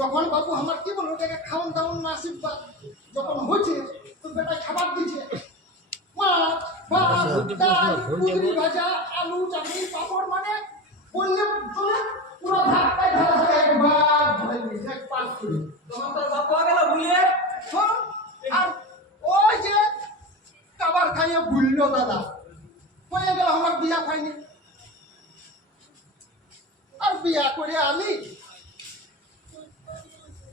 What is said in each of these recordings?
যখন বাবু আমার কি বলবো ওটাকে খাওয়ান দাওয়ান নাসিব যখন হচ্ছে তো বেটা খাবার দিচ্ছে মাছ ভাত ডাল কুদরি ভাজা আলু চাটনি পাপড় মানে বললে চলে পুরো ভাতটাই ঢালা হয়ে একবার ধরে নিয়েছে এক পাঁচ করে তখন তোর বাপ পাওয়া গেল বুঝিয়ে আর ওই যে খাবার খাইয়ে ভুললো দাদা হয়ে গেল আমার বিয়া খাইনি আর বিয়া করে আলি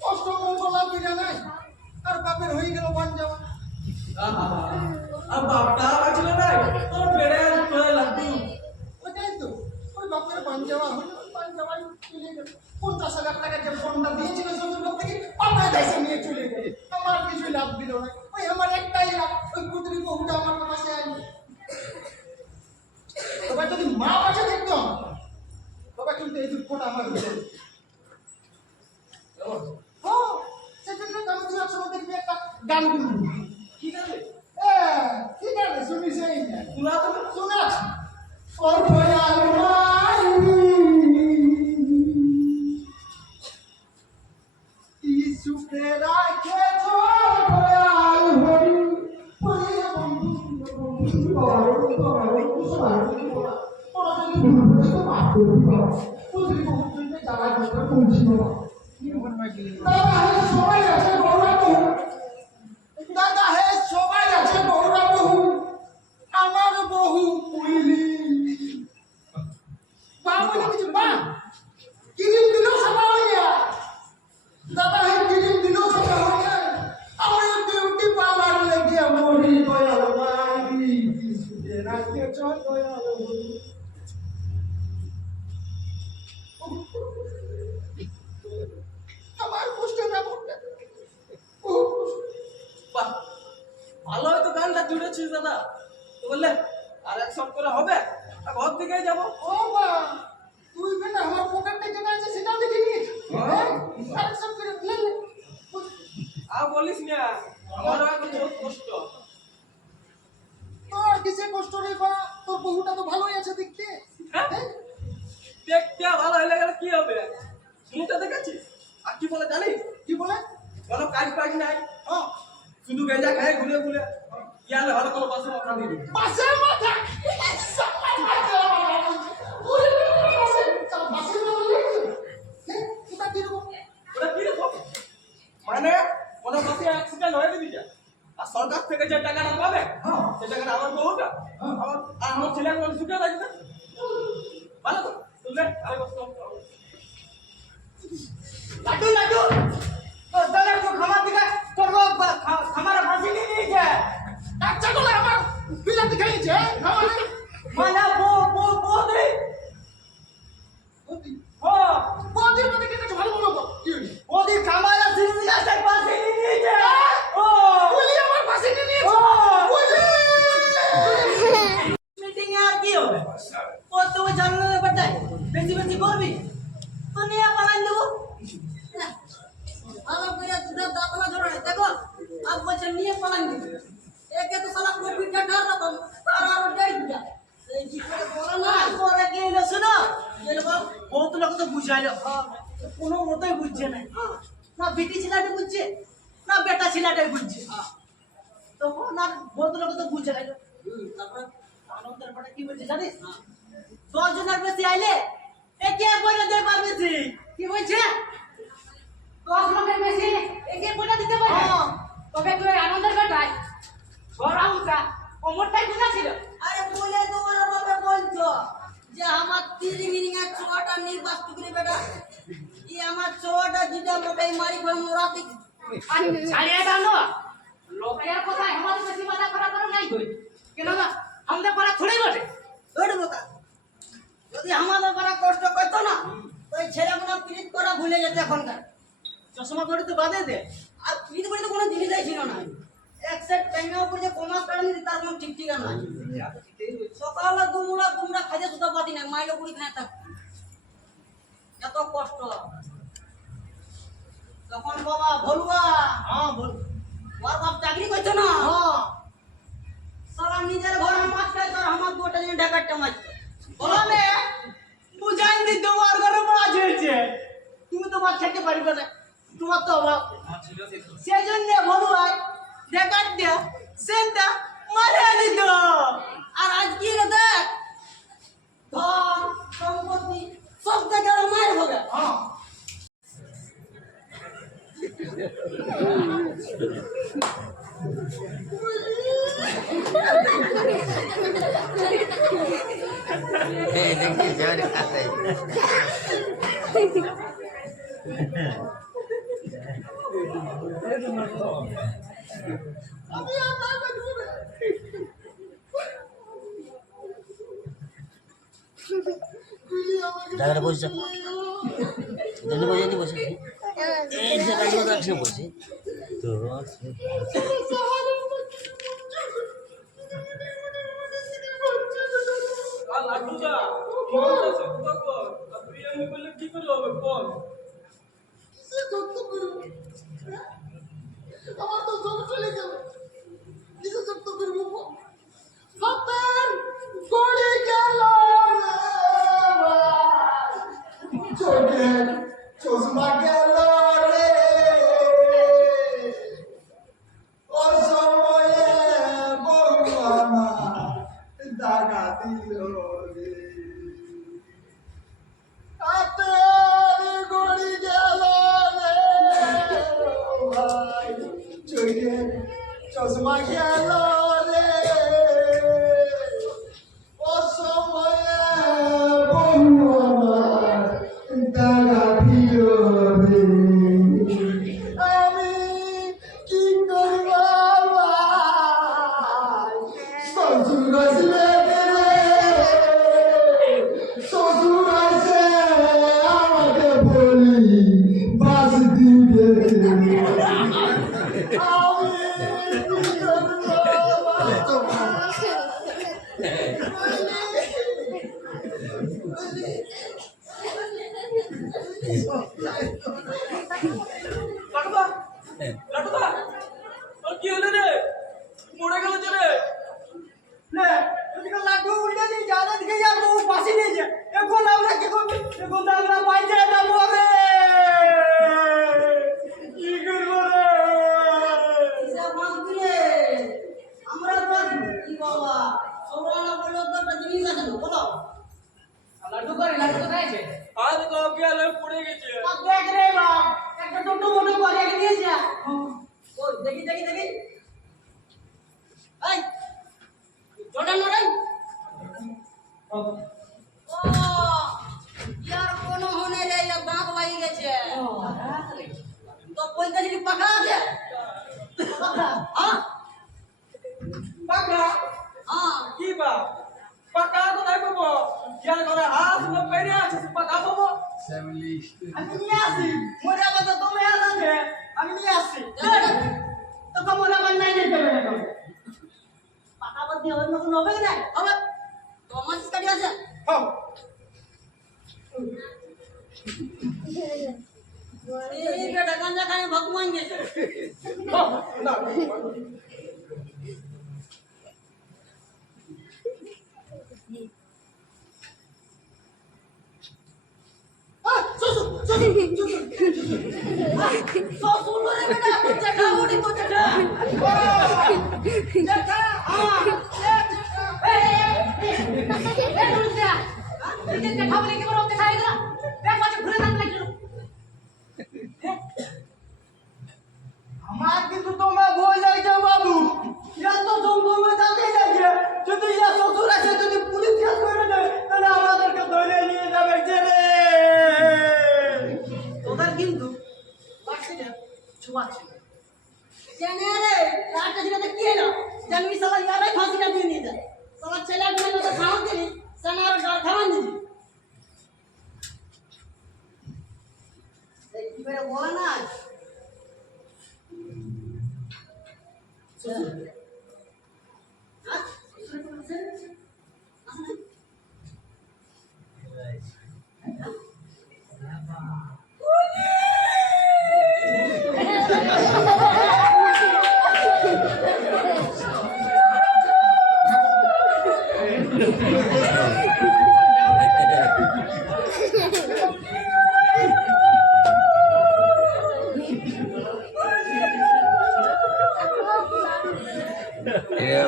অষ্টমঙ্গলা বিনা নাই আর বাপের হয়ে গেল বান যাওয়া আর বাপটা বাঁচলো না তোর বেড়ে চলে লাগবি ওইটাই তো ওই বাপের বান যাওয়া হলো বান যাওয়াই চলে গেল 50,000 টাকা যে ফোনটা দিয়েছিল শ্বশুর থেকে পাল্টায় দেশে নিয়ে চলে গেল আমার কিছু লাভ দিল না ওই আমার একটাই লাভ ওই পুত্রী বহুটা আমার পাশে আনি তবে যদি মা পাশে দেখতাম গান গুলো কি গাবে কি গান শুনিস এই না শোনা তো শোনাস ও দয়াল মাই কি সুখে রাখেছ দয়াল হরি ওরে দাদা হে সবাই আছে বউরা বহু আমার বহু পুইলি বা বলে কিছু বা কিরিম দিল সবাই হইয়া দাদা হে কিরিম দিল সবাই হইয়া আমার বিউটি পার্লার লেগে মরি দয়াল মাই কিছু রাখে চল দয়াল আমার কষ্ট না বাহ ভালো হয়তো গানটা জুড়েছিস দাদা তো বললে আর এক শট করে হবে আর ঘর দিকেই যাবো ও বা তুই বেটা আমার পকেটে যেটা আছে সেটা দেখে নিয়ে আর সব করে ফেলে আর বলিস না আমার এখন বহুত কষ্ট তোর কিসে কষ্ট রে বা তোর বহুটা তো ভালোই আছে দেখতে হ্যাঁ? দেখতে ভালো হলে গেলে কি হবে মুখটা দেখেছিস আর কি বলে জানিস কি বলে কোনো কাজ পাই নাই হ্যাঁ শুধু গেজা খায় ঘুরে ঘুরে ইয়ালে ভালো কোনো পাশে মাথা দিয়ে দিবি পাশের মাথা ওটা কি রকম মানে কোনো পাশে অ্যাক্সিডেন্ট হয়ে দিবি যা আর সরকার থেকে যে টাকাটা পাবে সে টাকাটা আমার বউটা আমার ছেলে আমার সুখে লাগবে ভালো তো তুলে আরে বস লাড্ডু লাড্ডু তো দলে তো খামার দিকে তোর খামারে ফাঁসি নিয়ে নিয়েছে আচ্ছা বলে আমার বিলাতি খাইছে মানে বৌদি ও বদি বদি কিছু ভালো বলো কি হইছে বৌদি খামারে সিরিজ আছে ফাঁসি নিয়ে নিয়েছে ও বলি আমার পাশে নিয়ে নিয়েছে বলি মিটিং আর কি হবে ও তো জানলে বেটাই বেশি বেশি করবি তো নিয়ে পালাই দেবো ভালো করে দুটো দাঁতলা ধরে দেখো আজ বছর নিয়ে পালাই দেবো একে তো সালা কোভিড টা ঢাল রকম তার আরো দেড় দিটা এই কি করে বলো না পরে গেলে শোনো গেলে বহুত লোক তো বুঝাইলো কোনো মতই বুঝছে না না বেটি ছেলেটা বুঝছে না বেটা ছেলেটাই বুঝছে তখন আর বহুত লোক তো বুঝে গেল তারপর আনন্দের পরে কি বলছে জানিস 10 জনের বেশি আইলে একে বলে দেয় পার বেশি কি বলছে 10 লোকের বেশি একে বলে দিতে পারে তবে তুই আনন্দের বেটাই গরাউটা কোমরটাই গুনা ছিল আরে বলে তোমার বাবা বলছো যে আমার তিরিমিরিং এর ছোটা নির্বাস্ত করে বেটা ই আমার ছোটা দিদা মোটাই মারি করে মোরাতি আরে ছাড়িয়ে দাও লোকের কথা আমাদের বেশি মাথা খারাপ করে নাই কই কেন না আমাদের পাড়া থোড়াই বটে ওরে বোকা যদি আমাদের পাড়া কষ্ট করতো না ওই ছেলেগুলো পিরিত করা ভুলে যেত এখনকার চশমা করে তো বাদে দে আর পিরিত করে তো কোনো জিনিসই ছিল না এক সেট প্যাঙ্গা উপরে যে কমাস কাটানি তার কোনো ঠিক ঠিকানা নাই সকালে দুমড়া খাইতে সুতা পাতি না মাইলো পুরি খায় থাক এত কষ্ট তখন বাবা ভলুয়া হ্যাঁ বল ওর বাপ চাকরি করছো না হ্যাঁ সারা নিজের ঘরে মাছ খাই আর আমার দুটা দিন ঢাকারটা মাছ বলো নে বুঝাই দি তোমার ঘরে মাছ হয়েছে তুমি তো মাছ খেতে পারবে না তোমার তো অভাব সেই জন্য ভলুয়া ঢাকার দিয়া সেন্টা মারে দিত আর আজ কি রে দেখ ধন সম্পত্তি সব থেকে মার হবে হ্যাঁ देखिए जोर खाता है আমি আর না দেখবো না দাদা বসে দাদা বসে এই যে গাড়ি কথা ঠিক বসে তো আর লাড্ডুটা কি বলছে কখন বিরিয়ানি করলে কি করে হবে বল আমার তো জমি চলে হাতের গড়ি গেল রে ভাই, চোখে চশমা গেল রে, ও সময়ে বন্ধু আমার দাঁড়া দিল রে। আমি কি করব ভাই, শ্বশুর আসবে রে, শ্বশুর আসে আমাকে বলি বাস দিবে রে। আমি কি করব লাটুদা লাটুদা তোর কি হলো রে মরে গেল যে রে লে এদিকে লাড্ডু উল্টে দিয়ে যারা দিকে যাবো পাশে নিয়ে যা এখন আমরা কি করব এখন তো আমরা বাইরে যাবো রে কি করব রে হিসাব মানবি রে আমরা বাঁচবো কি বাবা সবরানা বলে তো একটা জিনিস আছে না বলো লাড্ডু করে লাড্ডু কোথায় আছে হাত কপিয়ালে পড়ে গেছে আপ দেখ রে বাপ একটা টোটো মনে করে নিয়ে যা ওই দেখি দেখি দেখি এই জোড়ানো রে ও यार कोनो होने रे या दांत लगी গেছে তো কইতে যদি পাকা আছে পাকা हां পাকা हां কি বা পাকা তো নাই পাবো ইয়ার ঘরে হাত না পেরে আছে পাকা পাবো আমি নিয়ে আসি মোরে আবার তো তুমি আনাছে আমি নিয়ে আসি তো কমলা মান নাই নিতে হবে না পাকা বদি হবে না কোনো হবে না হবে তো মাছ কাটি আছে হ্যাঁ এই বেটা গাঞ্জা খাই ভগবান গেছে না শ্বশুর রে বেটা কোচা খাওড়ি কোচা দেখা হ্যাঁ আমার কিন্তু তোমার ভয় লাগছে বাবু এত জঙ্গলে যাতে যাচ্ছে যদি ইয়া শ্বশুর আছে যদি পুলিশ কেস করে দেয় তাহলে আমাদেরকে ধরে নিয়ে যাবে জেলে তোদের কিন্তু লাগছে না ছোঁয়াচ্ছে জানে রে রাতটা যেটা কি হলো জানবি সালা ইয়ারাই ফাঁসিটা দিয়ে নিয়ে যায় সালা ছেলে মেয়ে তো খাওয়ান দিলি সানার গাল খাওয়ান দিলি এই কি করে বলে না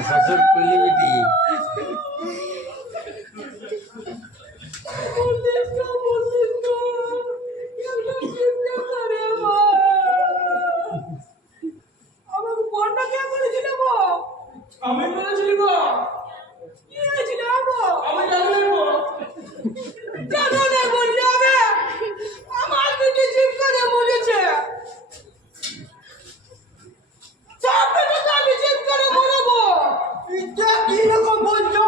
শ্বশুর পেলি বেটি আমি করেছিলি গো কি হয়েছিল গো আমি জানি গো জানো না বললে হবে আমার দিকে জিপ করে মরেছে চাপে তো আমি জিপ করে মরবো এটা কি রকম বলছো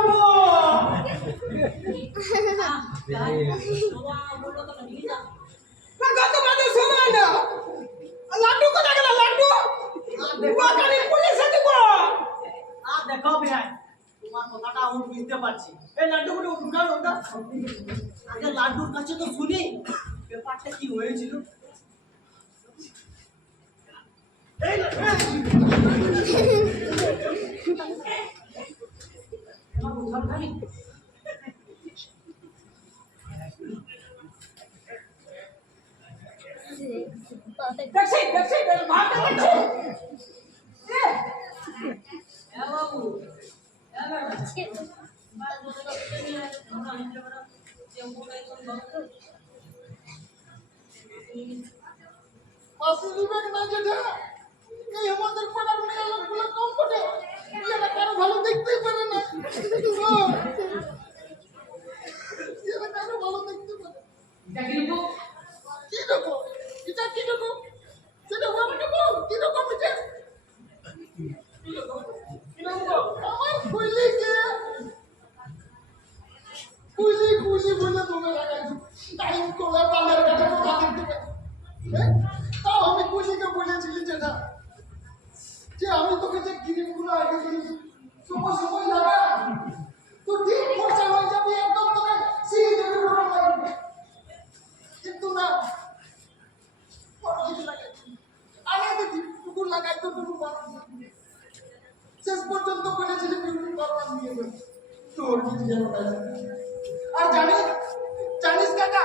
কত বাজে শোনা না লাড্ডু কোথায় গেল লাড্ডু বাগানে পুলিশে দেব দেখো ভাই তোমার কথাটা আমি বুঝতে পারছি এই লাড্ডু গুলো উঠাও ওটা আগে লাড্ডুর কাছে তো শুনি ব্যাপারটা কি হয়েছিল এই আমার বুঝার খালি দেখছি ভাবতে পারছি বাবু আমরা নিতে পারা যে মোটাই করে দাও পাশে দিবেন না যেটা এই আমাদের পাড়ার মেয়ে লোকগুলো কম পড়ে এরা কারো ভালো দেখতেই পারে না এরা কারো ভালো দেখতে পারে এটা কিন্তু কি রকম এটা কি রকম সেটা আমাকে বল কি রকম এটা আমার কুইলিকে কুইলি বলে তুমি লাগাইছো টাইম কোলা বানের কাছে কথা দেখতে পাই তাও আমি কুইলিকে বলেছিলি যেটা যে আমি তোকে যে ক্রিমগুলো আগে দিয়েছি সময় লাগা তো ঠিক খরচা হয়ে যাবে একদম তোকে সিঁড়ি দেবে বড় লাগবে কিন্তু না কিছু লাগাইছি আগে দেখি টুকুর লাগাই তো টুকুর বানান শেষ পর্যন্ত বলেছিলি টুকুর বানান নিয়ে যাবে তোর কিছু যেন আর জানিস কাকা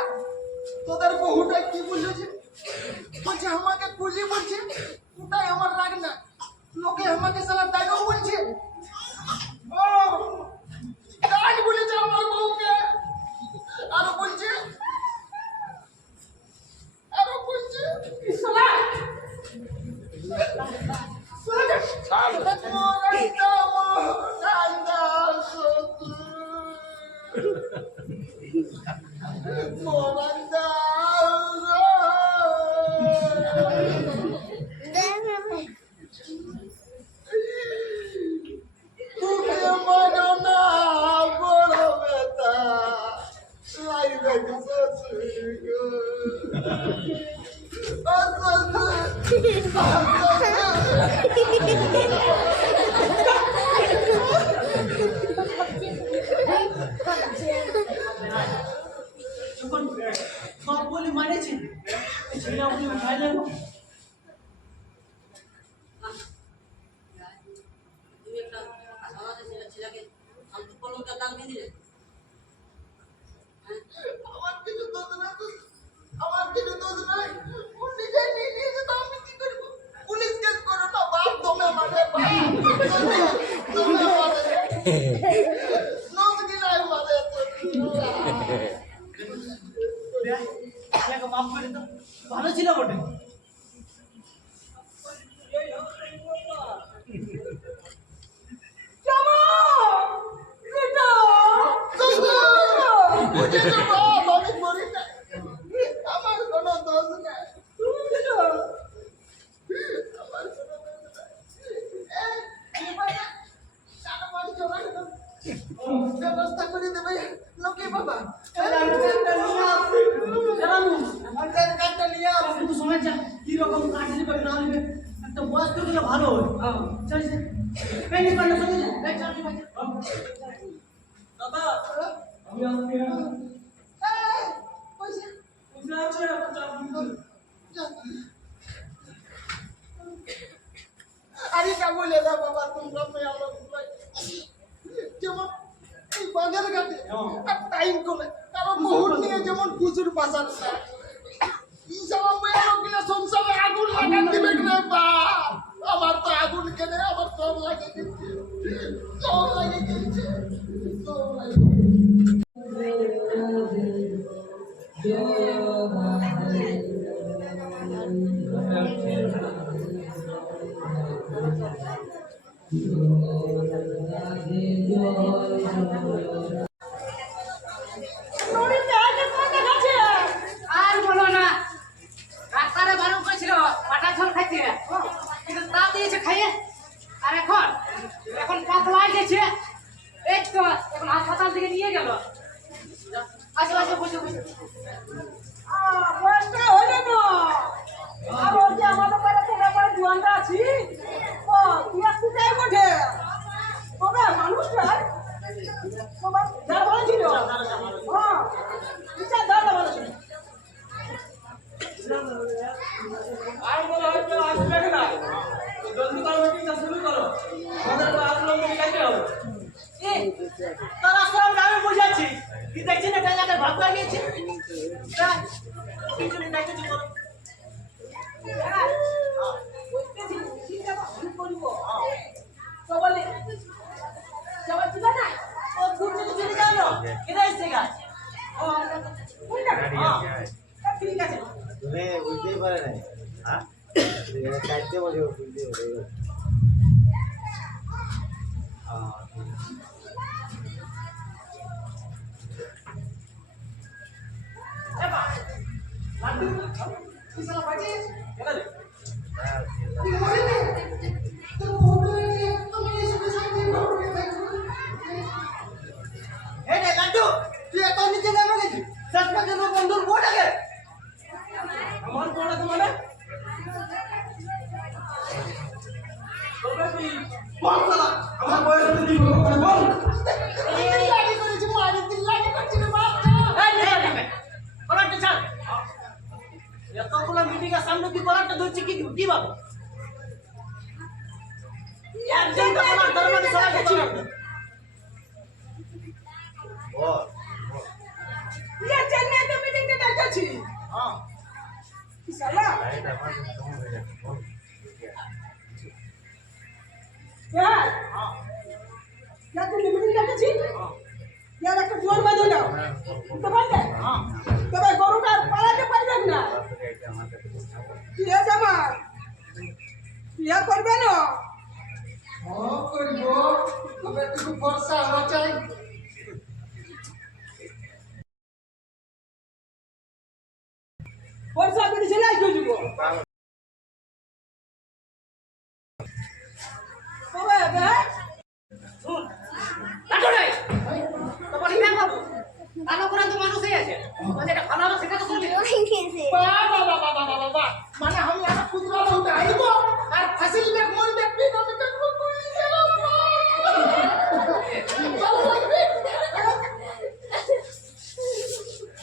তোদের বহুটা কি বলেছে বলছে আমাকে কুলি বলছে ওটাই আমার রাগ না লোকে আমাকে সালা ডায়লগ বলছে ও ডায়লগ বলেছে আমার বউকে আরো বলছে সালা যখন সব বলি মানেছি ছেলে আপনি উঠাই নেব তুমি একটা সমাজে ছেলেকে ফালতু পলকা দাম দিয়ে দিলে আমার কিছু দোষ নাই ও নিজে নিয়ে তো আমি কি করব পুলিশ কেস করো না বাপ তোমে মারে বাপ তোমে মারে নজ গিলাই মারে তো এলাকা মাফ করে তো ভালো ছিল বটে আমি করি না আমার কোনো দোষ নাই আমার কোনো দোষ নাই ব্যবস্থা করে দেবে লোকে বাবা কি রকম কাজ দিবে না দিবে একটা বয়স করে দিলে ভালো হয় চল চল দাদা আমি আসছি পয়সা আছে আরে কা বলে দা বাবা তোমরা মেয়ে আমরা যেমন এই বাজার ঘাটে আর টাইম করে কারো বহুত নিয়ে যেমন প্রচুর বাজার এই সব মেয়ে লোকগুলো সংসারে আগুন লাগান দিবে রে বা আমার তো আগুন কেনে আমার সব লাগে গেছে সব লাগে গেছে সব লাগে আর বলো না ডাক্তারে বারণ করেছিল পাটা ঝোল খাইতে কিন্তু তা দিয়েছে খাইয়ে আর এখন পাতলা গেছে এই তো এখন হাসপাতাল থেকে নিয়ে গেল আচ্ছা আচ্ছা বসে বসে বয়সটা হলে না আর ওই যে আমাদের পাড়া থেকে পাড়া জোয়ানরা আছি ও তুই আসতে যাই বটে তবে মানুষটা যার ভালো ছিল হ্যাঁ বিচার দাদা ভালো ছিল আর বলা হয়তো আসবে না জলদি করো মিটিংটা শুরু করো আমাদের তো আট লোক মিলাইতে হবে তারা সব আমি বুঝাচ্ছি কি দেখছি না টাকা ভাগ করে নিয়েছি কিছু নেই করো তুই বল শালা আমার বয়স তুই বল লাড়ি করেছি মারি দিল লাড়ি করছি রে বাপ এই নে কলারটা ছাড় এতগুলো মিটিং এর সামনে তুই কলারটা ধরছিস কি ভাবে একজন তো কলার ধর্মকে সরাতে ছিল ये चेन्नई तो मीटिंग के डरता छी हां साला क्या हां क्या तुम मीटिंग करता छी यार एक जोर में दो ना तो बात है हां तो भाई गोरु का पाला के पड़बे ना ये जमा ये करबे ना হ্যাঁ করব তবে একটু বর্ষা হওয়া চাই वर्षा बिड़ी से लाई जुजबो ओए बे শুন কাটো রে তো বলি না বাবু ভালো করে তো মানুষ হয়ে আছে মানে এটা ভালো হবে সেটা তো করবি বাবা বাবা বাবা বাবা মানে আমি আর কুদরা হতে আইব আর ফাসিল মে মন দেখবি না আমি কেন কই গেলাম ভালো লাগবে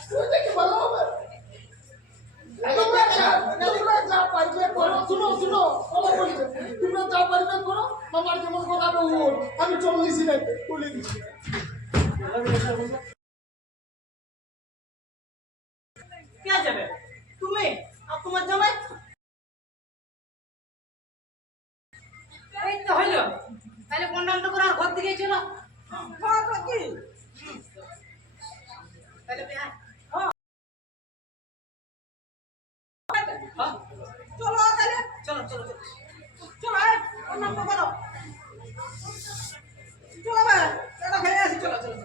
তুই দেখি ভালো হবে তোমরা যা পারবে করো শুনো শুনো কথা বলছে তোমরা যা পারবে করো আমার যেমন কথা বল আমি 40 নাই বলে দিচ্ছি কে যাবে তুমি আর তোমার জামাই এই তো হইলো তাহলে কন্ডাক্ট করে আর ঘর দিকে চলো हां तो की তাহলে বিয়া चलो आले চলো চলো চলো चलो आए अन्ना तो करो चलो बे एटा खेले आसी चलो चलो